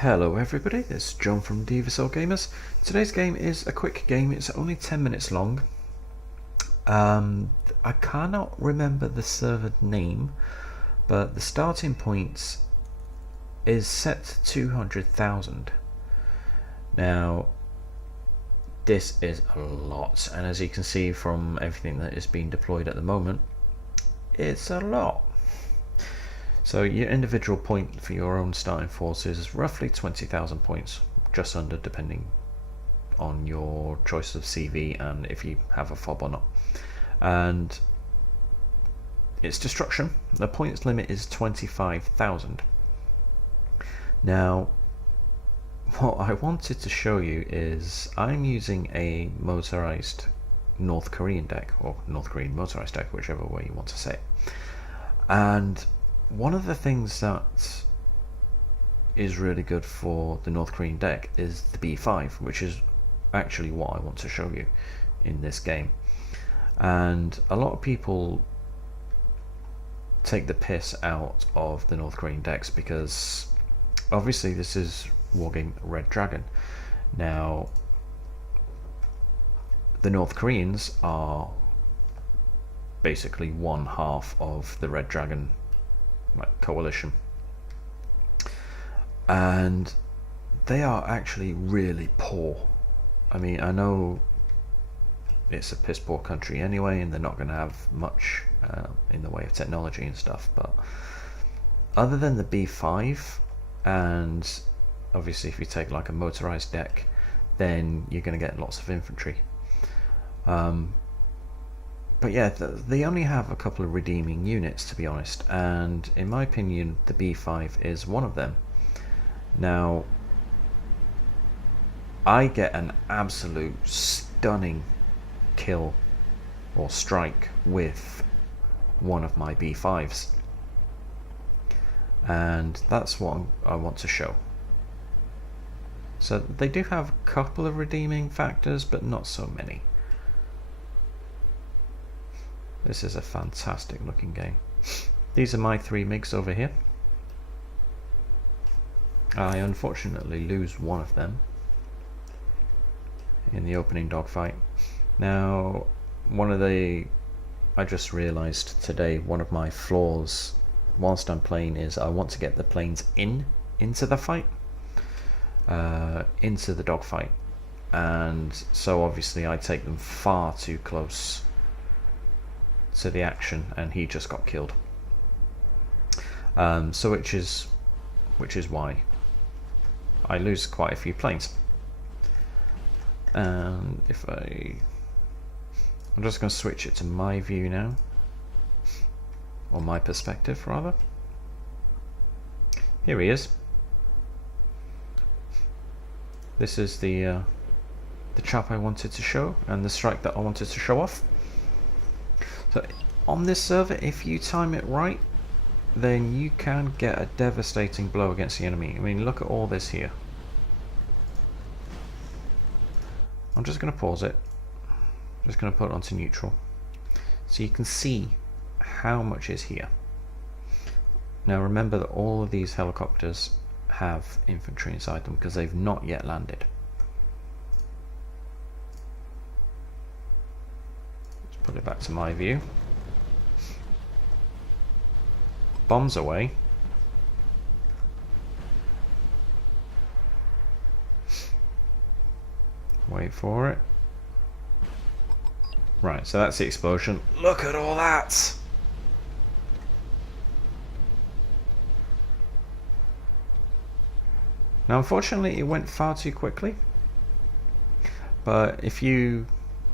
Hello everybody, it's John from Devious Gamers. Today's game is a quick game, it's only 10 minutes long. I cannot remember the server name, but the starting point is set to 200,000. Now, this is a lot, and as you can see from everything that is being deployed at the moment, it's a lot. So your individual point for your own starting forces is roughly 20,000 points, just under, depending on your choice of CV and if you have a fob or not. And it's destruction. The points limit is 25,000. Now, what I wanted to show you is I'm using a motorized North Korean deck, or North Korean motorized deck, whichever way you want to say it. And one of the things that is really good for the North Korean deck is the B5, which is actually what I want to show you in this game. And a lot of people take the piss out of the North Korean decks because obviously this is Wargame Red Dragon. Now, the North Koreans are basically one half of the Red Dragon coalition, and they are actually really poor. I mean, I know it's a piss poor country anyway, and they're not going to have much in the way of technology and stuff, but other than the B5, and obviously if you take like a motorized deck, then you're going to get lots of infantry. But yeah, they only have a couple of redeeming units, to be honest, and in my opinion the B5 is one of them. Now, I get an absolute stunning kill or strike with one of my B5s, and that's what I want to show. So they do have a couple of redeeming factors, but not so many. This is a fantastic looking game. These are my 3 MiGs over here. I unfortunately lose one of them in the opening dogfight. Now, I just realized today, one of my flaws whilst I'm playing is I want to get the planes into the fight, into the dogfight, and so obviously I take them far too close to the action, and he just got killed. So which is why I lose quite a few planes. And if I'm just going to switch it to my view now, or my perspective rather. Here he is. This is the chap I wanted to show, and the strike that I wanted to show off. So on this server, if you time it right, then you can get a devastating blow against the enemy. I mean, look at all this here. I'm just going to pause it. I'm just going to put it onto neutral, so you can see how much is here. Now remember that all of these helicopters have infantry inside them because they've not yet landed. Put it back to my view. Bombs away. Wait for it. Right, so that's the explosion. Look at all that! Now unfortunately it went far too quickly, but if you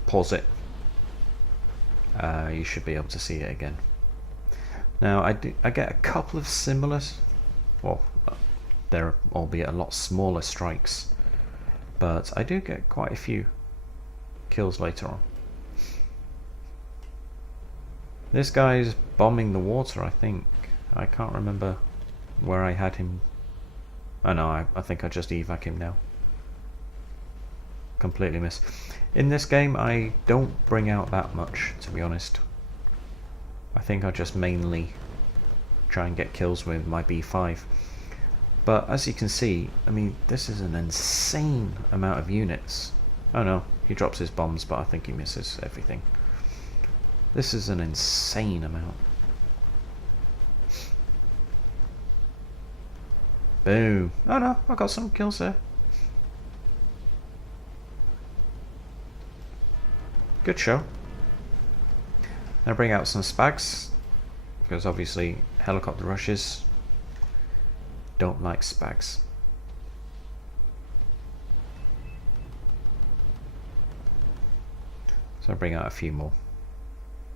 pause it, you should be able to see it again. Now I get a couple of similar, well, they're albeit a lot smaller strikes, but I do get quite a few kills later on. This guy's bombing the water, I think. I can't remember where I had him. Oh no, I think I just evac him now. Completely miss. In this game I don't bring out that much, to be honest. I think I just mainly try and get kills with my B5. But as you can see, I mean, this is an insane amount of units. Oh no, he drops his bombs, but I think he misses everything. This is an insane amount. Boom. Oh no, I got some kills there. Good show. Now bring out some spags, because obviously helicopter rushes don't like spags. So I bring out a few more.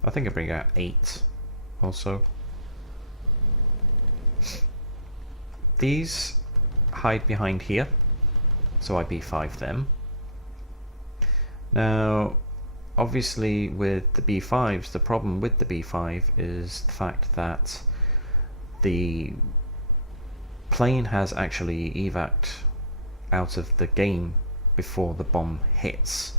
I think I bring out 8 also. These hide behind here, so I B5 them. Now obviously with the B5s, the problem with the B5 is the fact that the plane has actually evac'd out of the game before the bomb hits.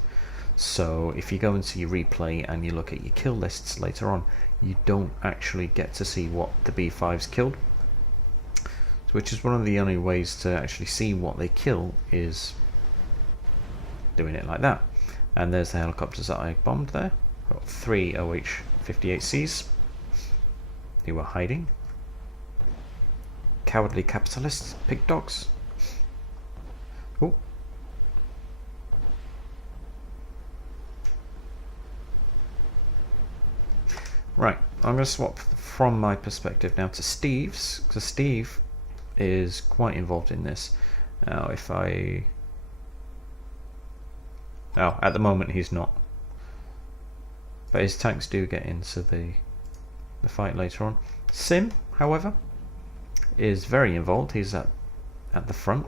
So if you go into your replay and you look at your kill lists later on, you don't actually get to see what the B5s killed, which is one of the only ways to actually see what they kill is doing it like that. And there's the helicopters that I bombed there. Got 3 OH-58Cs who were hiding. Cowardly capitalists, pig dogs. Oh. Right, I'm going to swap from my perspective now to Steve's, because Steve is quite involved in this. Now if I... Oh, at the moment he's not. But his tanks do get into the fight later on. Sim, however, is very involved. He's at the front.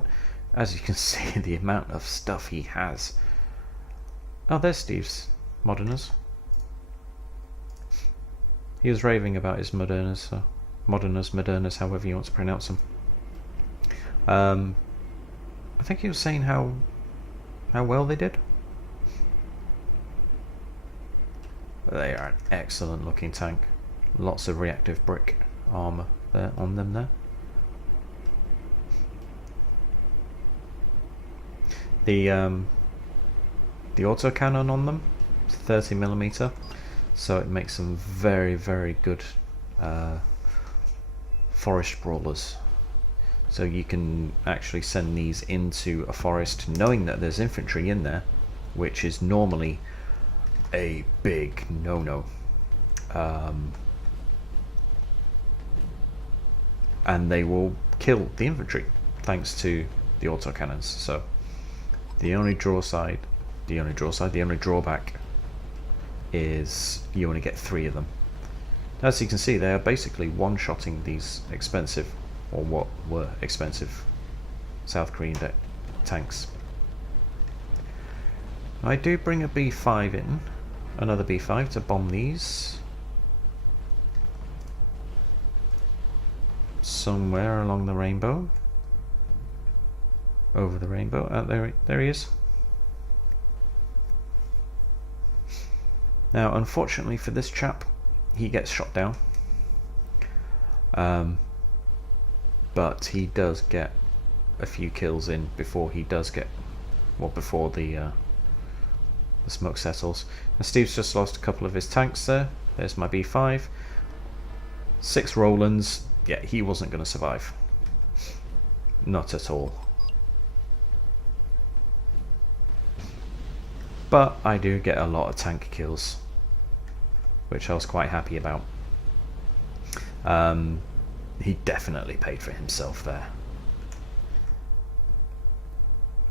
As you can see, the amount of stuff he has. Oh, there's Steve's Moderners. He was raving about his Moderners, so Moderners, however you want to pronounce them. I think he was saying how well they did. They are an excellent looking tank. Lots of reactive brick armor there on them there. The autocannon on them is 30mm, so it makes them very, very good forest brawlers. So you can actually send these into a forest knowing that there's infantry in there, which is normally a big no-no. And they will kill the infantry thanks to the autocannons. So the only drawback is you only get 3 of them. As you can see, they are basically one-shotting these expensive, or what were expensive, South Korean tanks. I do bring a B5 in, another B5 to bomb these somewhere along the rainbow, over the rainbow. There he is. Now unfortunately for this chap, he gets shot down, but he does get a few kills in before he does get, well, before the smoke settles. Now Steve's just lost a couple of his tanks there. There's my B5. 6 Rolands. Yeah, he wasn't going to survive. Not at all. But I do get a lot of tank kills, which I was quite happy about. He definitely paid for himself there.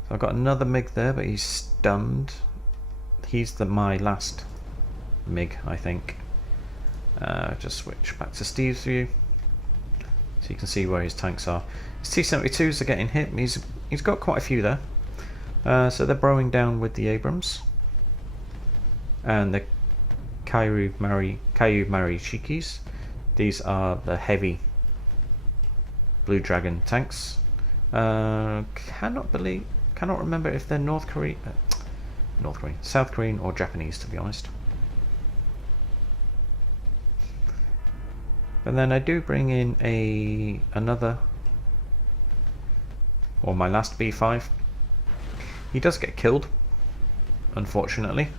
So I've got another MiG there, but he's stunned. He's my last MiG, I think. Just switch back to Steve's view, so you can see where his tanks are. His T-72s are getting hit. He's got quite a few there. So they're broing down with the Abrams and the Kaiyu Marishikis. These are the heavy Blue Dragon tanks. Cannot remember if they're South Korean or Japanese, to be honest. And then I do bring in another or my last B5. He does get killed, unfortunately.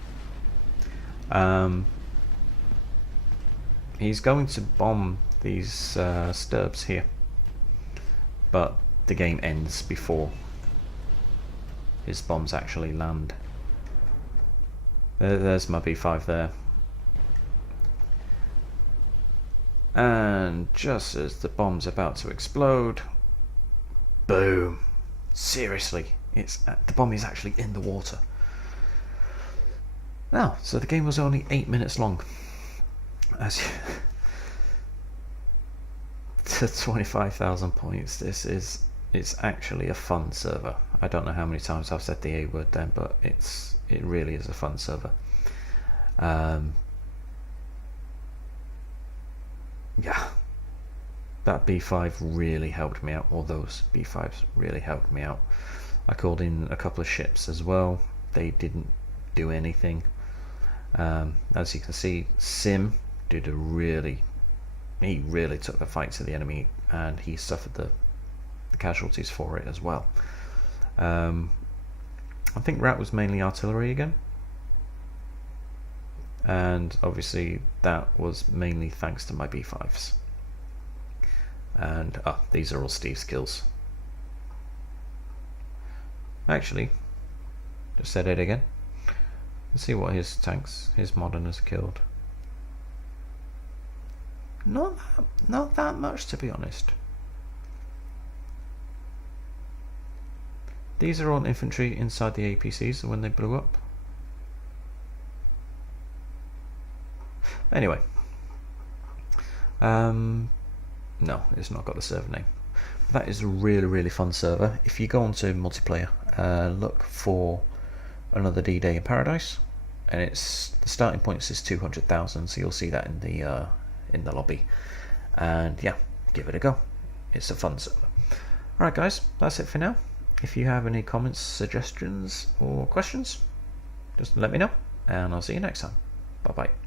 He's going to bomb these sturbs here, but the game ends before his bombs actually land. There's my B5 there. And just as the bomb's about to explode, boom! Seriously, the bomb is actually in the water. Now, so the game was only 8 minutes long. To 25,000 points, it's actually a fun server. I don't know how many times I've said the A word then, but it really is a fun server. Yeah, that B5 really helped me out, or those B5s really helped me out. I called in a couple of ships as well. They didn't do anything. As you can see, Sim did he really took the fight to the enemy, and he suffered the casualties for it as well. I think Rat was mainly artillery again, and obviously that was mainly thanks to my B5s. And these are all Steve's kills. Actually, just said it again. Let's see what his tanks, his moderners killed. Not that much, to be honest. These are all infantry inside the APCs when they blew up. Anyway, no, it's not got a server name. That is a really fun server. If you go onto multiplayer, look for another D-Day in Paradise, and the starting point is 200,000, so you'll see that in the lobby. And yeah, give it a go. It's a fun server. Alright guys, that's it for now. If you have any comments, suggestions or questions, just let me know, and I'll see you next time. Bye bye.